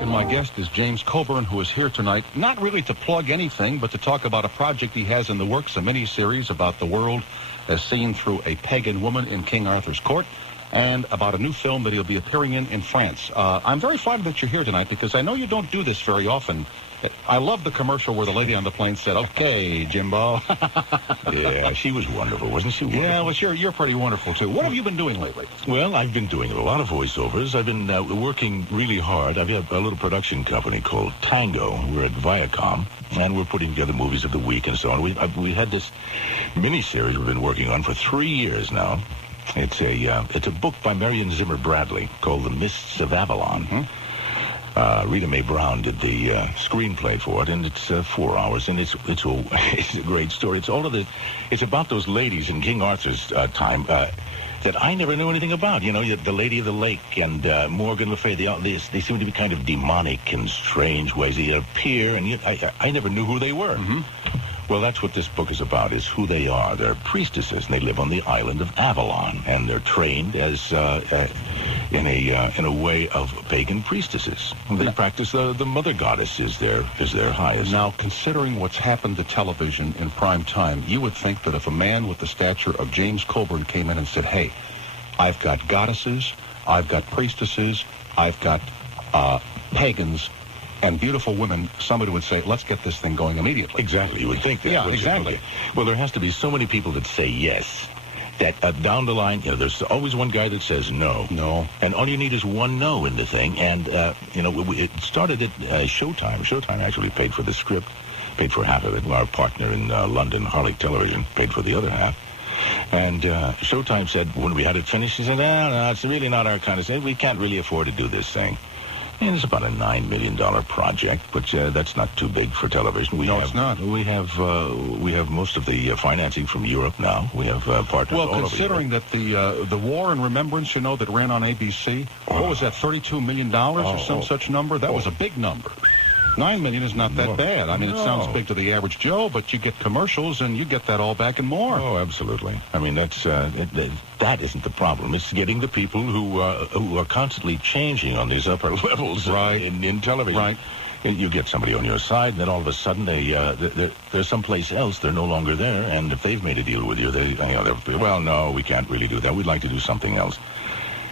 And my guest is James Coburn, who is here tonight, not really to plug anything, but to talk about a project he has in the works, a mini-series about the world as seen through a pagan woman in King Arthur's court, and about a new film that he'll be appearing in France. I'm very flattered that you're here tonight because I know you don't do this very often. I love the commercial where the lady on the plane said, "Okay, Jimbo." Yeah, she was wonderful, wasn't she? Wonderful? Yeah, well, you're pretty wonderful, too. What have you been doing lately? Well, I've been doing a lot of voiceovers. I've been working really hard. I've got a little production company called Tango. We're at Viacom, and we're putting together movies of the week and so on. We had this miniseries we've been working on for 3 years now. It's a book by Marion Zimmer Bradley called The Mists of Avalon. Mm-hmm. Rita Mae Brown did the screenplay for it, and it's 4 hours, and it's a great story. It's about those ladies in King Arthur's time that I never knew anything about. You know, the Lady of the Lake and Morgan Le Fay. They seem to be kind of demonic and strange ways. They appear, and I never knew who they were. Mm-hmm. Well, that's what this book is about, is who they are. They're priestesses, and they live on the island of Avalon, and they're trained as in a way of pagan priestesses. They practice the mother goddess is their highest. Now, considering what's happened to television in prime time, you would think that if a man with the stature of James Coburn came in and said, "Hey, I've got goddesses, I've got priestesses, I've got pagans, and beautiful women," somebody would say, "Let's get this thing going immediately." Exactly. You would think that. Yeah, exactly. Okay. Well, there has to be so many people that say yes, that down the line, there's always one guy that says no. No. And all you need is one no in the thing. And, it started at Showtime. Showtime actually paid for the script, paid for half of it. Our partner in London, Harlech Television, paid for the other half. And Showtime said, when we had it finished, he said, no, it's really not our kind of thing. We can't really afford to do this thing. And it's about a $9 million project, but that's not too big for television. It's not. We have most of the financing from Europe now. We have partners all over Europe. Well, considering that the War in Remembrance, that ran on ABC, what was that, $32 million or some such number? That was a big number. $9 million is not that bad. I mean, it sounds big to the average Joe, but you get commercials and you get that all back and more. Oh, absolutely. I mean, that isn't the problem. It's getting the people who are constantly changing on these upper levels in television. Right. You get somebody on your side, and then all of a sudden they're someplace else. They're no longer there, and if they've made a deal with you, well, no, we can't really do that. We'd like to do something else.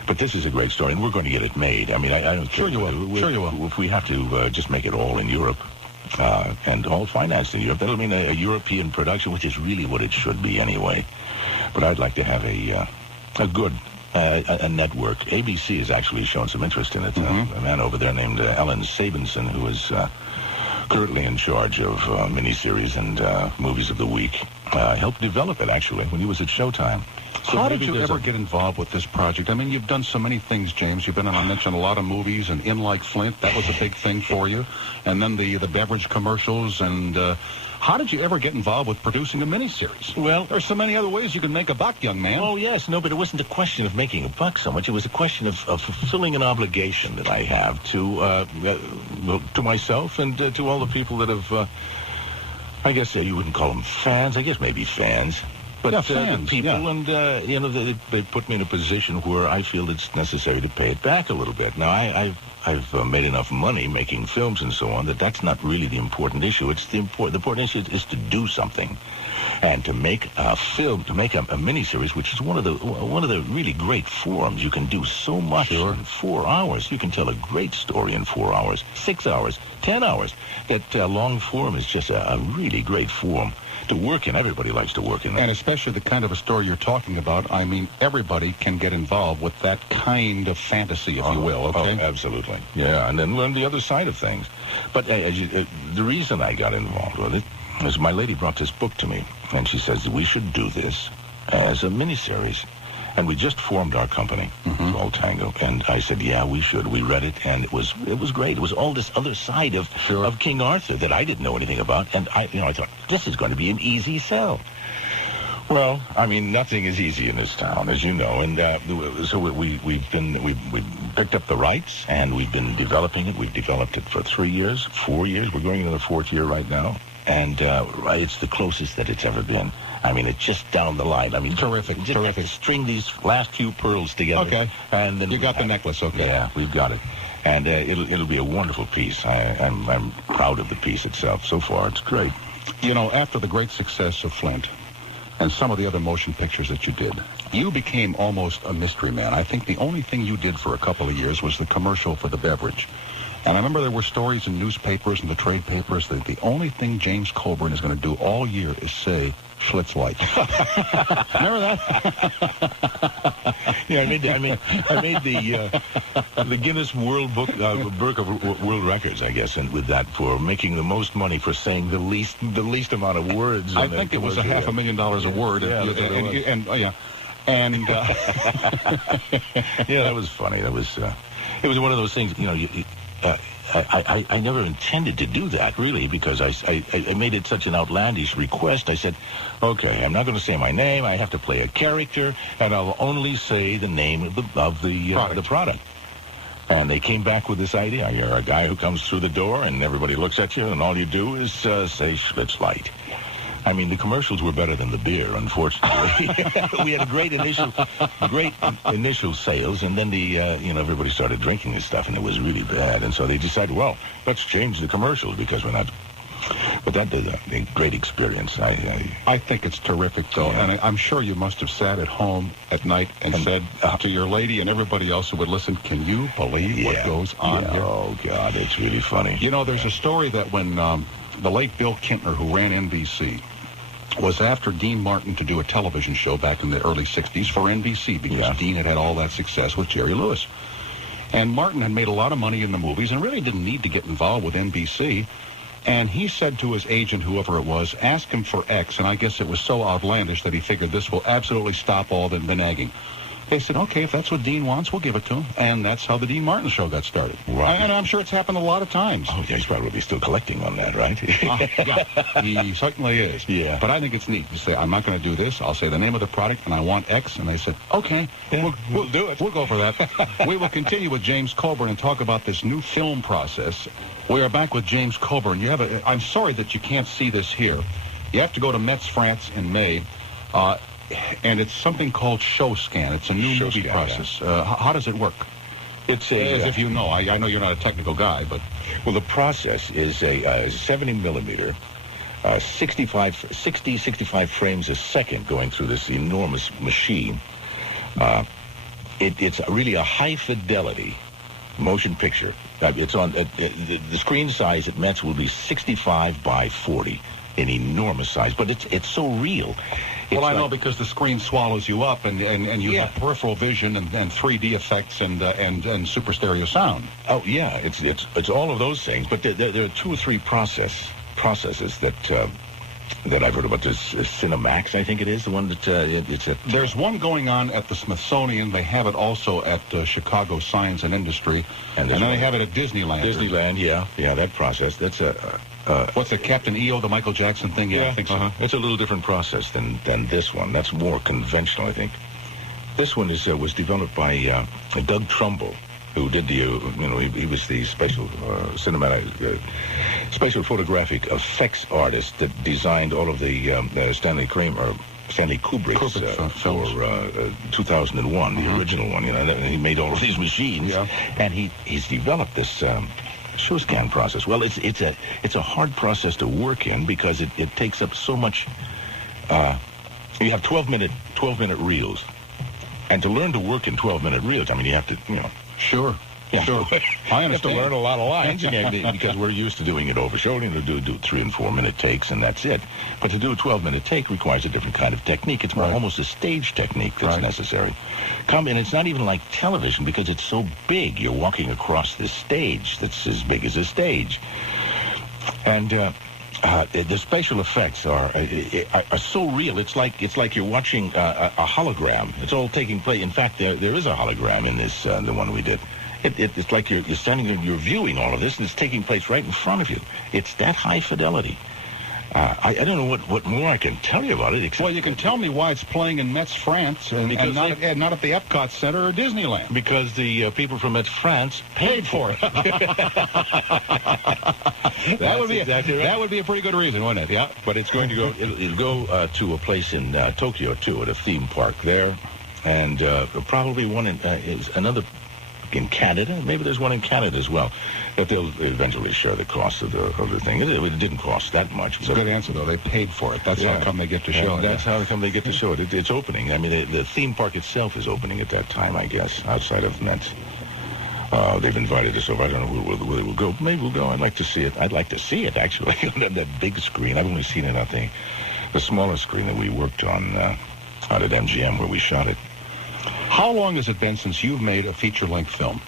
But this is a great story, and we're going to get it made. I mean, I don't care. Sure you will. Sure you will. If we have to just make it all in Europe and all financed in Europe, that'll mean a European production, which is really what it should be anyway. But I'd like to have a good network. ABC has actually shown some interest in it. Mm-hmm. A man over there named Alan Sabinson, who is currently in charge of miniseries and movies of the week, helped develop it, actually, when he was at Showtime. So how did you ever get involved with this project? I mean, you've done so many things, James. You've been on, I mentioned, a lot of movies, and In Like Flint, that was a big thing for you. And then the beverage commercials. And how did you ever get involved with producing a miniseries? Well, there's so many other ways you can make a buck, young man. Oh, yes. No, but it wasn't a question of making a buck so much. It was a question of fulfilling an obligation that I have to myself and to all the people that have, I guess you wouldn't call them fans. I guess maybe fans. But fans, the people, and they put me in a position where I feel it's necessary to pay it back a little bit. Now, I've made enough money making films and so on that's not really the important issue. It's the important issue is to do something, and to make a film, to make a miniseries, which is one of the really great forms. You can do so much in 4 hours. You can tell a great story in 4 hours, 6 hours, 10 hours. That long form is just a really great form to work in. Everybody likes to work in that. And especially the kind of a story you're talking about. I mean, everybody can get involved with that kind of fantasy, if you will, okay? Oh, absolutely. Yeah, and then learn the other side of things. But the reason I got involved with it is my lady brought this book to me, and she says, we should do this as a miniseries. And we just formed our company, called Tango. And I said, yeah, we should. We read it, and it was great. It was all this other side of King Arthur that I didn't know anything about. And I thought, this is going to be an easy sell. Well, I mean, nothing is easy in this town, as you know. And so we picked up the rights, and we've been developing it. We've developed it for 3 years, 4 years. We're going into the 4th year right now. And it's the closest that it's ever been. I mean, it's just down the line. I mean, terrific. String these last few pearls together. Okay. And then you got the necklace, okay. Yeah, we've got it. And it'll be a wonderful piece. I'm proud of the piece itself. So far, it's great. You know, after the great success of Flint and some of the other motion pictures that you did, you became almost a mystery man. I think the only thing you did for a couple of years was the commercial for the beverage. And I remember there were stories in newspapers and the trade papers that the only thing James Coburn is going to do all year is say, Schlitz Light. Remember that? Yeah, I made the Guinness World Book of World Records, I guess, and with that for making the most money for saying the least amount of words. I think it was $500,000 a word. Yeah, yeah, that was funny. That was it was one of those things. You know, I never intended to do that, really, because I made it such an outlandish request. I said, okay, I'm not going to say my name. I have to play a character, and I'll only say the name of the product. And they came back with this idea. You're a guy who comes through the door, and everybody looks at you, and all you do is say Schlitz Light. I mean, the commercials were better than the beer, unfortunately. We had great initial sales, and then everybody started drinking this stuff, and it was really bad. And so they decided, well, let's change the commercials because we're not. But that was a great experience. I think it's terrific, though, Yeah. and I'm sure you must have sat at home at night and said to your lady and everybody else who would listen, can you believe what goes on here? Oh, God, it's really funny. You know, there's a story that when the late Bill Kintner, who ran NBC, was after Dean Martin to do a television show back in the early 60s for NBC because Dean had all that success with Jerry Lewis. And Martin had made a lot of money in the movies and really didn't need to get involved with NBC. And he said to his agent, whoever it was, ask him for X. And I guess it was so outlandish that he figured this will absolutely stop all the nagging. They said, okay, if that's what Dean wants, we'll give it to him. And that's how the Dean Martin show got started. Right. And I'm sure it's happened a lot of times. Oh, yeah, he's probably still collecting on that, right? Yeah, he certainly is. Yeah. But I think it's neat to say, I'm not going to do this. I'll say the name of the product, and I want X. And they said, okay, we'll do it. We'll go for that. We will continue with James Coburn and talk about this new film process. We are back with James Coburn. I'm sorry that you can't see this here. You have to go to Metz, France in May. And it's something called Showscan. It's a new movie process. Yeah. How does it work? It's as if you know. I know you're not a technical guy, but... Well, the process is a 70 millimeter, 65 frames a second going through this enormous machine. It's really a high-fidelity motion picture. It's on the screen size at Metz will be 65 by 40, an enormous size, but it's so real. Well, I know because the screen swallows you up, and you have peripheral vision and 3D effects and super stereo sound. Oh yeah, it's all of those things. But there are two or three processes that I've heard about. This Cinemax, I think it is the one that it's at. There's one going on at the Smithsonian. They have it also at Chicago Science and Industry, and then they have it at Disneyland. Disneyland, yeah, that process. That's what's it, Captain EO, the Michael Jackson thing? Yeah, I think so. It's a little different process than this one. That's more conventional, I think. This one was developed by Doug Trumbull, who did he was the special special photographic effects artist that designed all of the Stanley Kubrick's films. For 2001, the original one. And he made all of these machines, and he's developed this Showscan process. Well, it's a hard process to work in because it takes up so much. You have 12-minute reels, and to learn to work in 12-minute reels, I mean, you have to, Sure. I understand. You have to learn a lot of lines because we're used to doing it over show. Do 3 and 4 minute takes, and that's it. But to do a 12-minute take requires a different kind of technique. It's almost a stage technique that's necessary. And it's not even like television because it's so big. You're walking across this stage that's as big as a stage. And the special effects are so real. It's like you're watching a hologram. It's all taking place. In fact, there is a hologram in this the one we did. It's like you're standing there, you're viewing all of this, and it's taking place right in front of you. It's that high fidelity. I don't know what more I can tell you about it. Well, you can tell me why it's playing in Metz, France, and not at the Epcot Center or Disneyland. Because the people from Metz, France paid for it. That would be exactly right. That would be a pretty good reason, wouldn't it? Yeah. But it's going to go. It'll go to a place in Tokyo too, at a theme park there, and probably one is another in Canada. Maybe there's one in Canada as well. But they'll eventually share the cost of the thing. It didn't cost that much. It's a good answer, though. They paid for it. That's how come they get to show it. That's how come they get to show it. It's opening. I mean, the theme park itself is opening at that time, I guess, outside of Mets. They've invited us over. I don't know where we'll go. Maybe we'll go. I'd like to see it. I'd like to see it, actually, on that big screen. I've only seen it on the smaller screen that we worked on out at MGM where we shot it. How long has it been since you've made a feature-length film?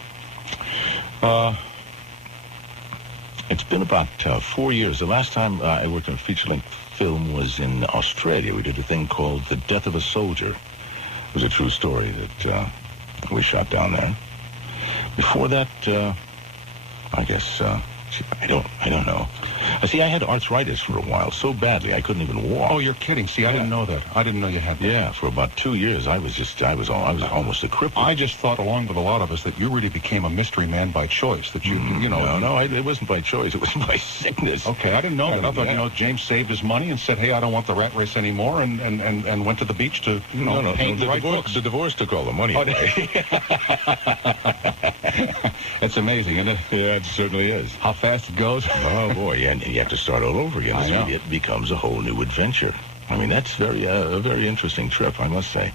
It's been about 4 years. The last time I worked on a feature-length film was in Australia. We did a thing called The Death of a Soldier. It was a true story that we shot down there. Before that, I guess, I don't know. See, I had arthritis for a while so badly I couldn't even walk. Oh, you're kidding. See, I didn't know that. I didn't know you had that. Yeah, for about 2 years, I was almost a cripple. I just thought, along with a lot of us, that you really became a mystery man by choice. That you know. No, it wasn't by choice. It was by sickness. Okay, I didn't know that. I thought, James saved his money and said, hey, I don't want the rat race anymore, and went to the beach to, paint and write books. The divorce took all the money away. That's amazing, isn't it? Yeah, it certainly is. How fast it goes. Oh, boy, and you have to start all over again. I know. It becomes a whole new adventure. I mean, that's a very interesting trip, I must say.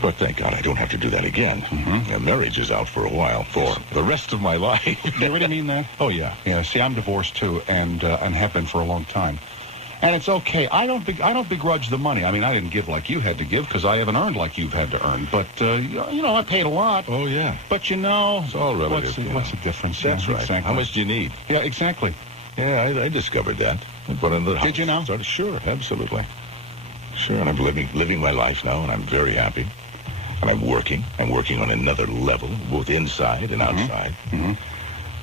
But thank God I don't have to do that again. Mm-hmm. Marriage is out for a while, for the rest of my life. You really mean that? Oh, yeah. Yeah, see, I'm divorced, too, and have been for a long time. And it's okay. I don't begrudge the money. I mean, I didn't give like you had to give because I haven't earned like you've had to earn. But, I paid a lot. Oh, yeah. But, it's all relative. What's the difference? That's right. Exactly. How much do you need? Yeah, exactly. Yeah, I discovered that. But in the Did you now? Sure, absolutely. Sure, and I'm living my life now, and I'm very happy. And I'm working. I'm working on another level, both inside and outside,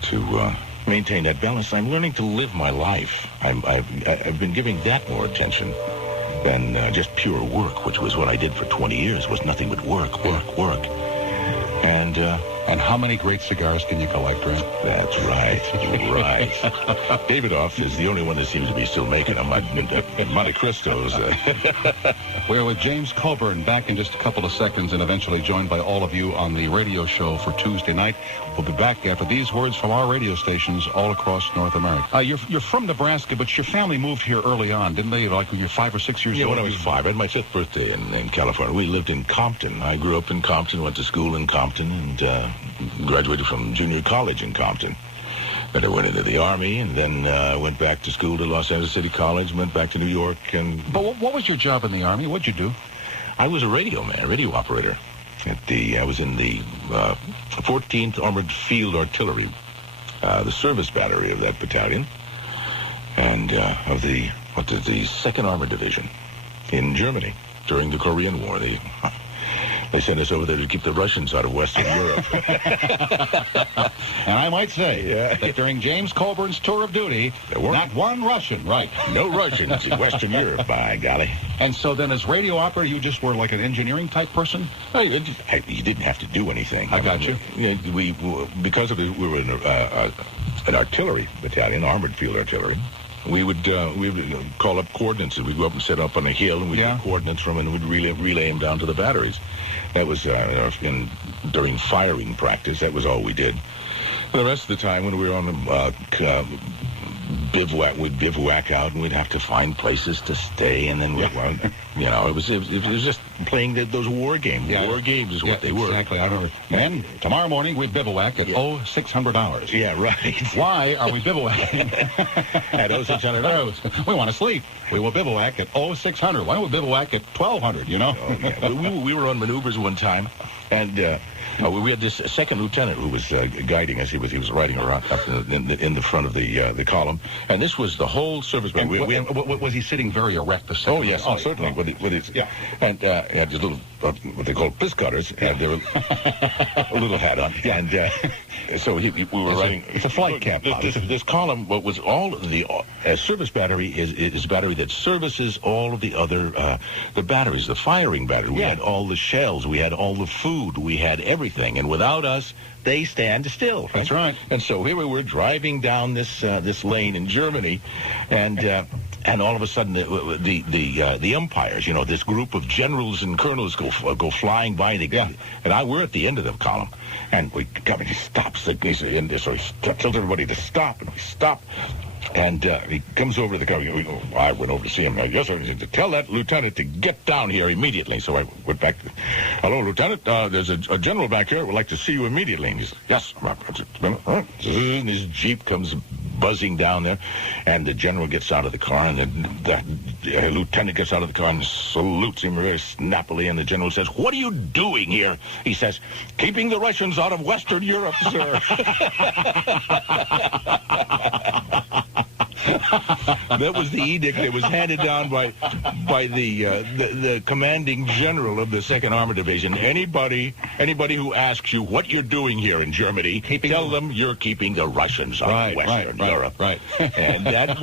to maintain that balance. I'm learning to live my life. I've been giving that more attention than just pure work, which was what I did for 20 years, was nothing but work. And how many great cigars can you collect, Ren? That's right. Davidoff is the only one that seems to be still making them. Monte Cristos. We're with James Coburn, back in just a couple of seconds, and eventually joined by all of you on the radio show for Tuesday night. We'll be back after these words from our radio stations all across North America. You're from Nebraska, but your family moved here early on, didn't they? Like when you were 5 or 6 years old? Yeah, when I was 5. I had my 5th birthday in California. We lived in Compton. I grew up in Compton, went to school in Compton, and graduated from junior college in Compton. Then I went into the Army, and then went back to school to Los Angeles City College, went back to New York. But what was your job in the Army? What'd you do? I was a radio operator. I was in the 14th Armored Field Artillery, the service battery of that battalion, and of the 2nd Armored Division in Germany during the Korean War. They sent us over there to keep the Russians out of Western Europe. And I might say that during James Coburn's tour of duty, not one Russian, right? No Russians in Western Europe, by golly. And so then as radio operator, you just were like an engineering type person? You didn't have to do anything. I got you. Because we were in an artillery battalion, armored field artillery. We would call up coordinates. We'd go up and set up on a hill, and we'd get coordinates from, and we'd relay them down to the batteries. That was during firing practice. That was all we did. And the rest of the time, when we were on the bivouac, we'd bivouac out, and we'd have to find places to stay. And then it was just playing those war games. Yeah. War games is what they were. Exactly. I remember. And tomorrow morning we bivouac at $600. Yeah, right. Why are we bivouacking at $600? We want to sleep. We will bivouac at $600. Why don't we bivouac at $1,200? Oh, yeah. we were on maneuvers one time, and we had this second lieutenant who was guiding us. He was riding around up in the front of the column, and this was the whole service. Was he sitting very erect? Oh yes, certainly. With his and he had his little what they call piss cutters, and they were a little hat on, and so we were riding. It's a flight cap. This column, what was all of the service battery is a battery that services all of the other the batteries, the firing battery. We had all the shells, we had all the food, we had everything, and without us, they stand still. That's right. And so here we were driving down this lane in Germany, and And all of a sudden, the umpires, you know, this group of generals and colonels go flying by. And we're at the end of the column, and he stops. So he tells everybody to stop, and we stop. And he comes over to the car. I went over to see him. Yes, sir. He said, tell that lieutenant to get down here immediately. So I went back. Hello, Lieutenant. There's a general back here. Would like to see you immediately. And he said, yes. And his Jeep comes buzzing down there, and the general gets out of the car, and the lieutenant gets out of the car and salutes him very snappily, and the general says, what are you doing here? He says, keeping the Russians out of Western Europe, sir. That was the edict that was handed down by the commanding general of the 2nd Armored Division. Anybody who asks you what you're doing here in Germany, tell them you're keeping the Russians out of Western Europe. Right. And that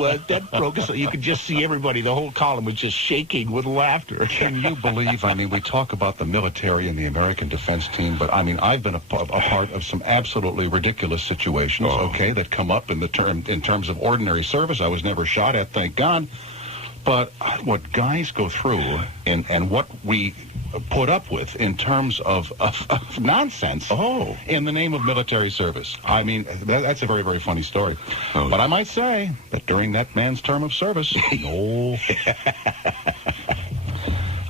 broke us. You could just see everybody, the whole column was just shaking with laughter. Can you believe, I mean, we talk about the military and the American defense team, but I mean, I've been a part of some absolutely ridiculous situations, that come up in terms of ordinary service. I was never shot at, thank God. But what guys go through and what we put up with in terms of nonsense in the name of military service. I mean, that's a very, very funny story. But I might say that during that man's term of service,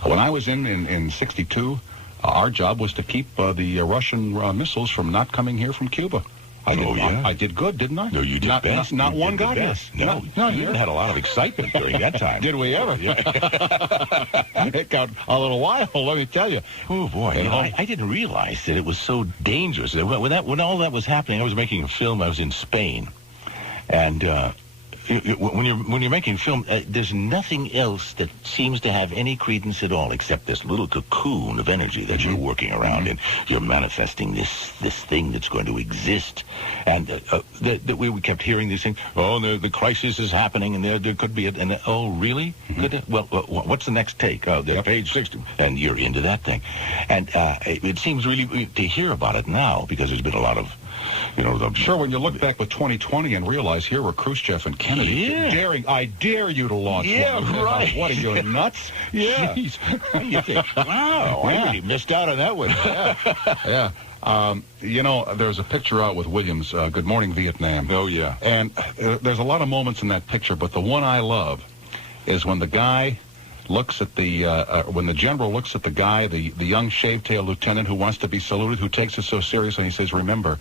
when I was in 62, our job was to keep the Russian missiles from not coming here from Cuba. I did good, didn't I? No, you did best. Not one got here. No, you had a lot of excitement during that time. Did we ever? It got a little while, let me tell you. Oh, boy. I didn't realize that it was so dangerous. When all that was happening, I was making a film. I was in Spain. And when you're making film, there's nothing else that seems to have any credence at all except this little cocoon of energy that you're working around, and you're manifesting this thing that's going to exist. And we kept hearing these things. The crisis is happening, and there could be really? Well, what's the next take? Page 60, and you're into that thing. And it seems really to hear about it now, because there's been a lot of sure, when you look back with 2020 and realize here were Khrushchev and Kennedy daring, I dare you to launch one. Right. What are you, nuts? Yeah. Jeez. You think, wow, I really missed out on that one. Yeah. There's a picture out with Williams, Good Morning Vietnam. Oh, yeah. And there's a lot of moments in that picture, but the one I love is when the guy looks at when the general looks at the guy, the young shave-tailed lieutenant who wants to be saluted, who takes it so seriously, and he says, remember,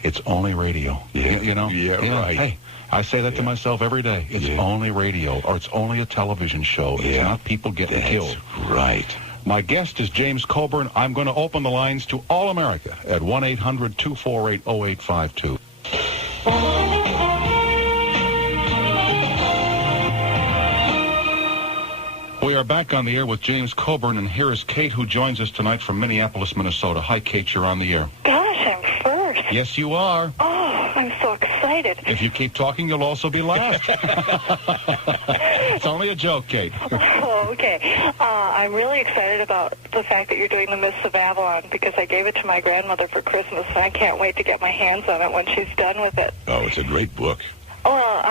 it's only radio. Yeah, right. Hey, I say that to myself every day. It's only radio, or it's only a television show. It's not people getting killed. Right. My guest is James Coburn. I'm going to open the lines to all America at 1-800-248-0852. We are back on the air with James Coburn, and here is Kate, who joins us tonight from Minneapolis, Minnesota. Hi, Kate, you're on the air. Gosh, I'm first. Yes, you are. Oh, I'm so excited. If you keep talking, you'll also be last. It's only a joke, Kate. Oh, okay. I'm really excited about the fact that you're doing the Mists of Avalon, because I gave it to my grandmother for Christmas, and I can't wait to get my hands on it when she's done with it. Oh, it's a great book. Well,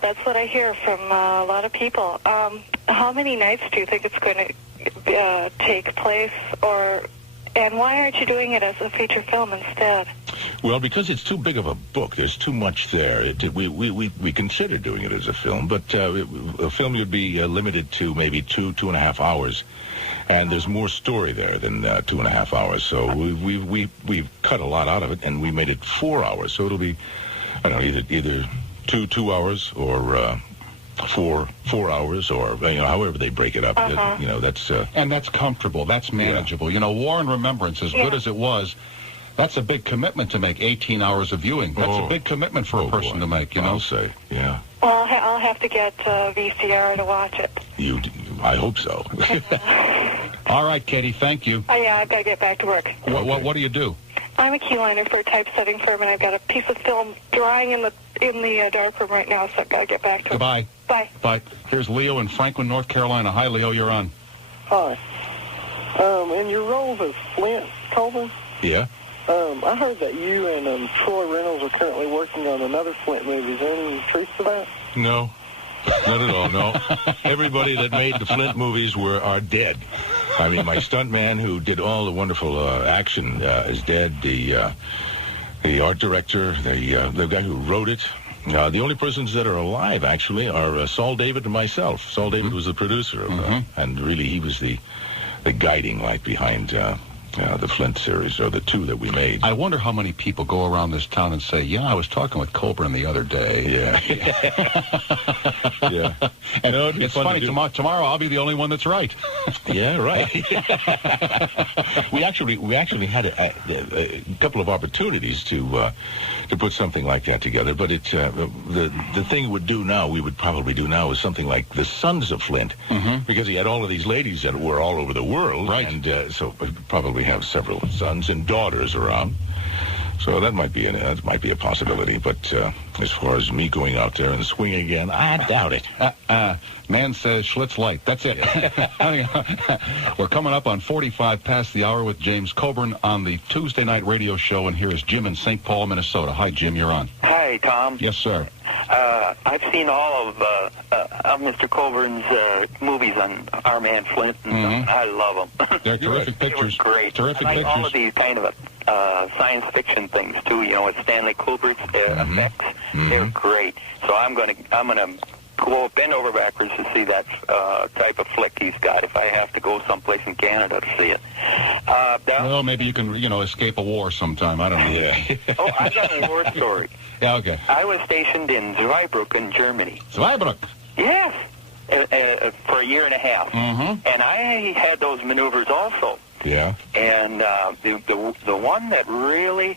that's what I hear from a lot of people. How many nights do you think it's going to take place, and why aren't you doing it as a feature film instead? Well, because it's too big of a book. There's too much there. We considered doing it as a film, but a film would be limited to maybe 2.5 hours. And there's more story there than 2.5 hours. So we've cut a lot out of it, and we made it 4 hours. So it'll be, I don't know, either 2 hours or 4 hours, or however they break it up. That's and that's comfortable. That's manageable. War and Remembrance, as good as it was, that's a big commitment to make 18 hours of viewing. That's a big commitment for a person to make. I'll say, yeah. Well, I'll have to get VCR to watch it. I hope so. All right, Katie. Thank you. I've got to get back to work. What do you do? I'm a keyliner for a typesetting firm, and I've got a piece of film drying in the darkroom right now, so I've got to get back to it. Goodbye. Bye. Bye. Here's Leo in Franklin, North Carolina. Hi, Leo. You're on. Hi. In your roles as Flint Coburn, yeah. I heard that you and Troy Reynolds are currently working on another Flint movie. Is there any truth to that? No. Not at all, no. Everybody that made the Flint movies are dead. I mean, my stuntman who did all the wonderful action is dead. The art director, the guy who wrote it. The only persons that are alive, actually, are Saul David and myself. Saul David was the producer, and really he was the guiding light behind the Flint series, or the two that we made. I wonder how many people go around this town and say, I was talking with Coburn the other day. Yeah. Yeah. And it's funny, tomorrow I'll be the only one that's right. Yeah, right. We actually had a couple of opportunities to put something like that together, but the thing we would probably do now is something like the Sons of Flint, because he had all of these ladies that were all over the world, right? And so we'd probably have several sons and daughters around. So that might be a possibility, but as far as me going out there and swinging again, I doubt it. Man says Schlitz light. That's it. We're coming up on 45 past the hour with James Coburn on the Tuesday night radio show, and here is Jim in St. Paul, Minnesota. Hi, Jim, you're on. Hi, Tom. Yes, sir. I've seen all of Mr. Coburn's movies on Our Man Flint, and I love them. They're terrific pictures. They were great. Terrific I like pictures. all of these kind of science fiction things too. With Stanley Kubrick's effects, they're great. So I'm gonna go bend over backwards to see that type of flick he's got. If I have to go someplace in Canada to see it. Well, maybe you can escape a war sometime. I don't know. Yeah. Oh, I got a war story. Yeah, okay. I was stationed in Zweibrücken, Germany. Zweibrücken? Yes, for a year and a half. And I had those maneuvers also. Yeah. And the one that really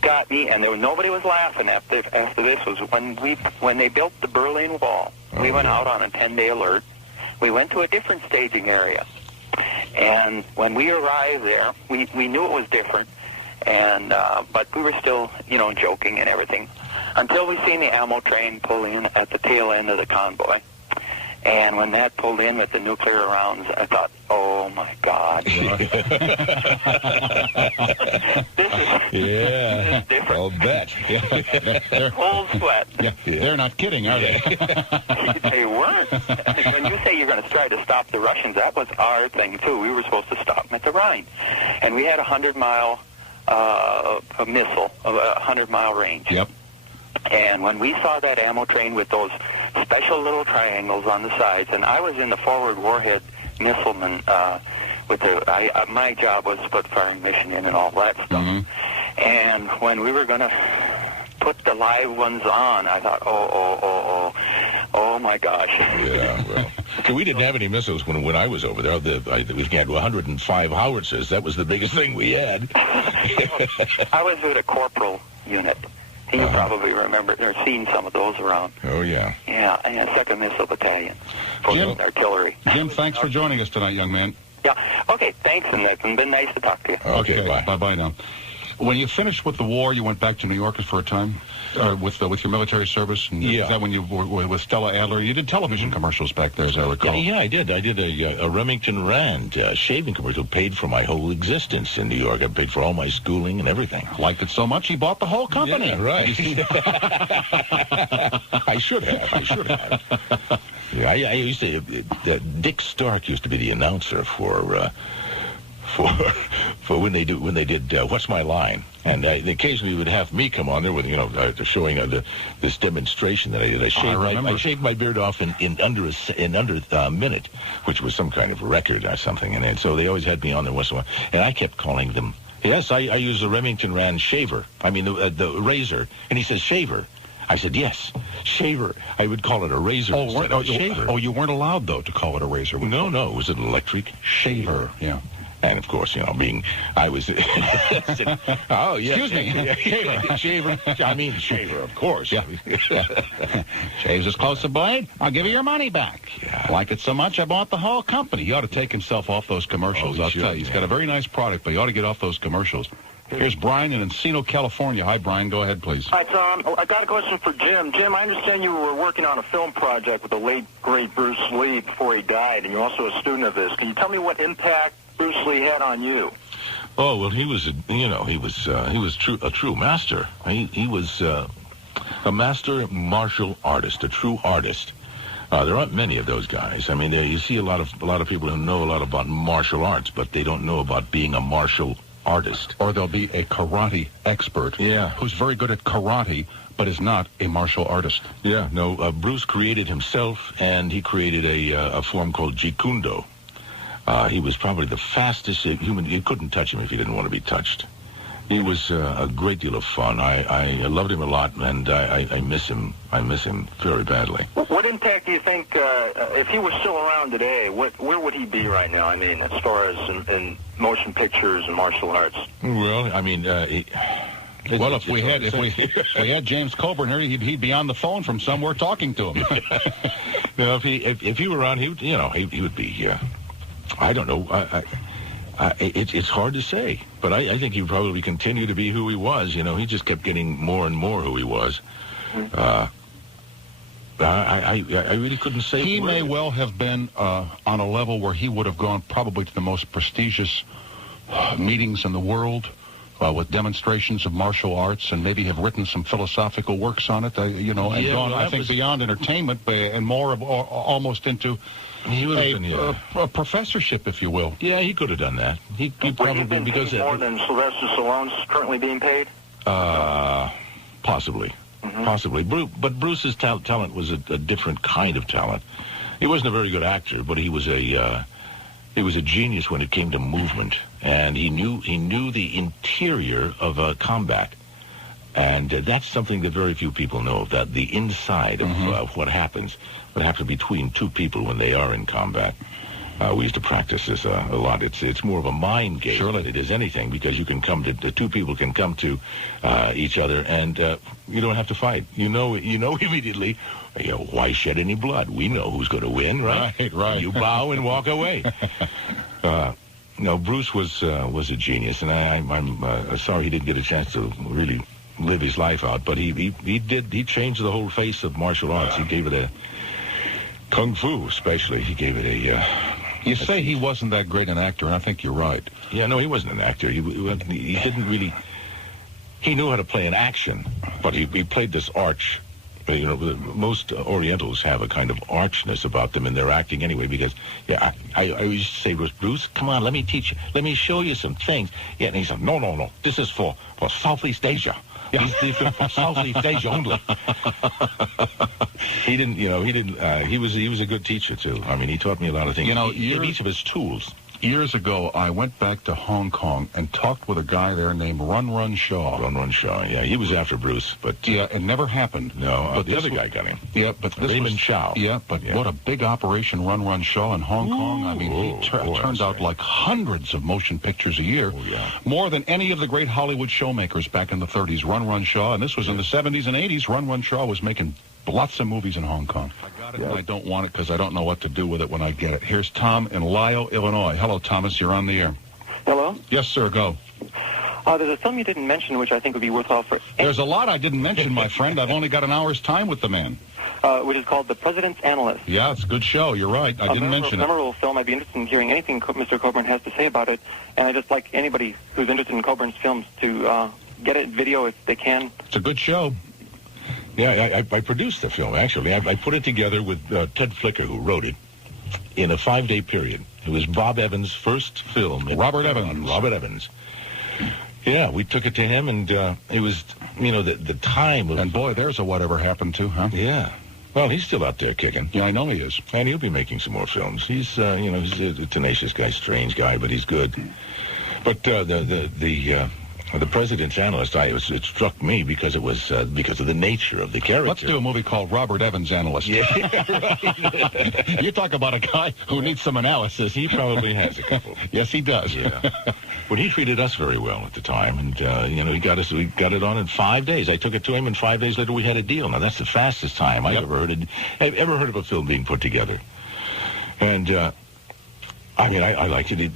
got me, and nobody was laughing after this, was when they built the Berlin Wall. We went out on a 10-day alert. We went to a different staging area. And when we arrived there, we knew it was different. And but we were still, joking and everything, until we seen the ammo train pull in at the tail end of the convoy. And when that pulled in with the nuclear rounds, I thought, oh my God. This is different. I'll bet. Cold sweat. Yeah. They're not kidding, are they? They weren't. When you say you're going to try to stop the Russians, that was our thing too. We were supposed to stop them at the Rhine. And we had a 100-mile a missile of a 100-mile range. Yep. And when we saw that ammo train with those special little triangles on the sides, and I was in the forward warhead missileman my job was to put firing mission in and all that stuff. And when we were going to put the live ones on, I thought, oh my gosh. Yeah, well. So we didn't have any missiles when I was over there. We had 105 howitzers. That was the biggest thing we had. I was with a corporal unit. You probably remember or seen some of those around. Oh, yeah. Yeah, and 2nd Missile Battalion for artillery. Jim, thanks for joining us tonight, young man. Yeah, okay, thanks, and it's been nice to talk to you. Okay, bye. Bye-bye now. When you finished with the war, you went back to New York for a time with your military service? And yeah. Is that when you were with Stella Adler? You did television commercials back there, as I recall. Yeah, I did. I did a Remington Rand shaving commercial, paid for my whole existence in New York. I paid for all my schooling and everything. Liked it so much, he bought the whole company. Yeah, right. I should have. Yeah, I used to. Dick Stark used to be the announcer for when they did What's My Line, and occasionally would have me come on there with showing this demonstration that I did. I shaved my beard off in under a minute, which was some kind of record or something, and so they always had me on there once in a while, and I kept calling them. Yes, I use the Remington Rand shaver. I mean the razor, and he says shaver. I said, yes, shaver. I would call it a razor instead of a shaver. Oh, you weren't allowed, though, to call it a razor. No, it was an electric shaver. Yeah. And, of course, I was... oh, yeah. Excuse me. Shaver. I mean, shaver, of course. Yeah. Shaves as close to blade, I'll give you your money back. Yeah. Like it so much, I bought the whole company. He ought to take himself off those commercials. I'll tell you. He's got a very nice product, but he ought to get off those commercials. Here's Brian in Encino, California. Hi, Brian. Go ahead, please. Hi, Tom. I got a question for Jim. Jim, I understand you were working on a film project with the late, great Bruce Lee before he died, and you're also a student of this. Can you tell me what impact Bruce Lee had on you? Oh, well, he was a true master. He was a master martial artist, a true artist. There aren't many of those guys. I mean, you see a lot of people who know a lot about martial arts, but they don't know about being a martial artist. Or there'll be a karate expert who's very good at karate, but is not a martial artist. Yeah, no, Bruce created himself, and he created a form called Jeet Kune Do. He was probably the fastest human. You couldn't touch him if he didn't want to be touched. He was a great deal of fun. I loved him a lot, and I miss him. I miss him very badly. What impact do you think, if he was still around today, where would he be right now? I mean, as far as in motion pictures and martial arts. Well, I mean, if we had James Coburn here, he'd be on the phone from somewhere talking to him. No, if he were around, he would be. I don't know. It's hard to say, but I think he'd probably continue to be who he was. You know, he just kept getting more and more who he was. I really couldn't say. He may well have been on a level where he would have gone probably to the most prestigious meetings in the world with demonstrations of martial arts, and maybe have written some philosophical works on it. Gone, I think, beyond entertainment and more of almost into. He would have been, a professorship, if you will. Yeah, he could have done that. He probably because more than Sylvester Stallone's currently being paid. Possibly, possibly. But Bruce's talent was a different kind of talent. He wasn't a very good actor, but he was a genius when it came to movement, and he knew the interior of combat. And that's something that very few people know, that the inside of what happens between two people when they are in combat. We used to practice this a lot. It's more of a mind game than it is anything, because you can the two people can come to each other, and you don't have to fight. You know immediately. Why shed any blood? We know who's going to win, right? Right. You bow and walk away. No, Bruce was a genius, and I'm sorry he didn't get a chance to really live his life out, but he changed the whole face of martial arts. He gave it a kung fu, especially. He gave it a. You say he wasn't that great an actor, and I think you're right. Yeah, no, he wasn't an actor. He didn't really. He knew how to play an action, but he played this arch. Most Orientals have a kind of archness about them in their acting anyway, because, I used to say, Bruce, come on, let me teach you. Let me show you some things. Yeah, and he said, no, this is for Southeast Asia. Yeah. He's for Southeast Asia only. He was a good teacher, too. I mean, he taught me a lot of things. Each of his tools. Years ago, I went back to Hong Kong and talked with a guy there named Run Run Shaw. Run Run Shaw, yeah. He was after Bruce, but... Yeah, it never happened. No, but the other guy got him. Yeah, but this was... Chow. Yeah, but what a big operation Run Run Shaw in Hong Kong. I mean, he turned out like hundreds of motion pictures a year. Oh, yeah. More than any of the great Hollywood showmakers back in the 30s. Run Run Shaw, and this was in the 70s and 80s. Run Run Shaw was making lots of movies in Hong Kong. I got it, and I don't want it because I don't know what to do with it when I get it. Here's Tom in Lisle, Illinois. Hello, Thomas. You're on the air. Hello? Yes, sir. Go. There's a film you didn't mention, which I think would be worthwhile for... There's a lot I didn't mention, my friend. I've only got an hour's time with the man. Which is called The President's Analyst. Yeah, it's a good show. You're right. I didn't mention it. A memorable film. I'd be interested in hearing anything Mr. Coburn has to say about it. And I just like anybody who's interested in Coburn's films to get it video if they can. It's a good show. Yeah, I produced the film, actually. I put it together with Ted Flicker, who wrote it, in a 5-day period. It was Bob Evans' first film. Robert Evans. Yeah, we took it to him, and it was, the time of... And boy, there's a whatever happened to, huh? Yeah. Well, he's still out there kicking. Yeah, I know he is. And he'll be making some more films. He's, he's a tenacious guy, strange guy, but he's good. But The President's Analyst, it struck me because it was because of the nature of the character. Let's do a movie called Robert Evans Analyst. Yeah, right. You talk about a guy who needs some analysis. He probably has a couple. Yes, he does. Yeah. But he treated us very well at the time, and we got it on in 5 days. I took it to him, and 5 days later we had a deal. Now that's the fastest time I've ever heard of a film being put together. And I liked it.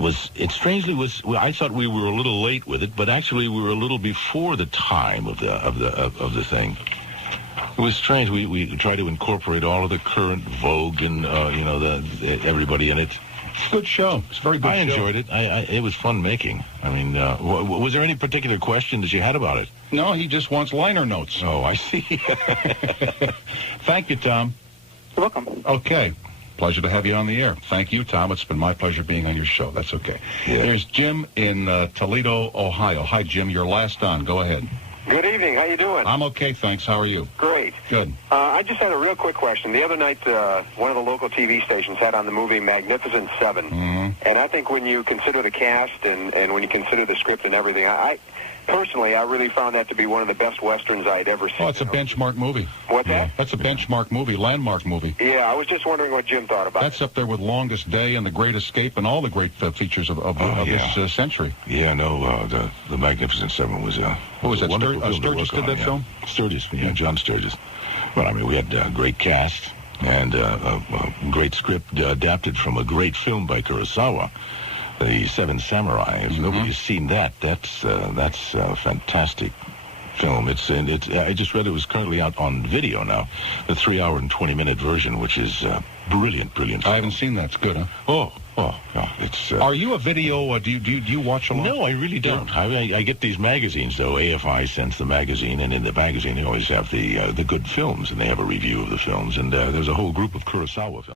It strangely was. I thought we were a little late with it, but actually we were a little before the time of the thing. It was strange. We tried to incorporate all of the current vogue and everybody in it. Good show. It's a very good show. I enjoyed it. It was fun making. I mean, was there any particular question that you had about it? No, he just wants liner notes. Oh, I see. Thank you, Tom. You're welcome. Okay. Pleasure to have you on the air. Thank you, Tom. It's been my pleasure being on your show. That's okay. Yeah. There's Jim in Toledo, Ohio. Hi, Jim. You're last on. Go ahead. Good evening. How you doing? I'm okay, thanks. How are you? Great. Good. I just had a real quick question. The other night, one of the local TV stations had on the movie Magnificent Seven. Mm-hmm. And I think when you consider the cast and when you consider the script and everything, I personally really found that to be one of the best Westerns I'd ever seen. Oh, it's a benchmark movie. What's that? That's a benchmark movie, landmark movie. Yeah, I was just wondering what Jim thought about That's it. up there with Longest Day and The Great Escape and all the great features of this century. Yeah, no, the Magnificent Seven was a What was that? wonderful film to Sturgis work did on, that film? Sturgis, yeah, John Sturgis. Well, I mean, we had a great cast and a great script adapted from a great film by Kurosawa, The Seven Samurai. If nobody's seen that, that's a fantastic film. I just read it was currently out on video now, the 3-hour and 20-minute version, which is brilliant. I haven't seen that. It's good, huh? Oh, it's. Are you a video? Do you watch a lot? No, I really don't. I get these magazines though. AFI sends the magazine, and in the magazine they always have the good films, and they have a review of the films, and there's a whole group of Kurosawa films.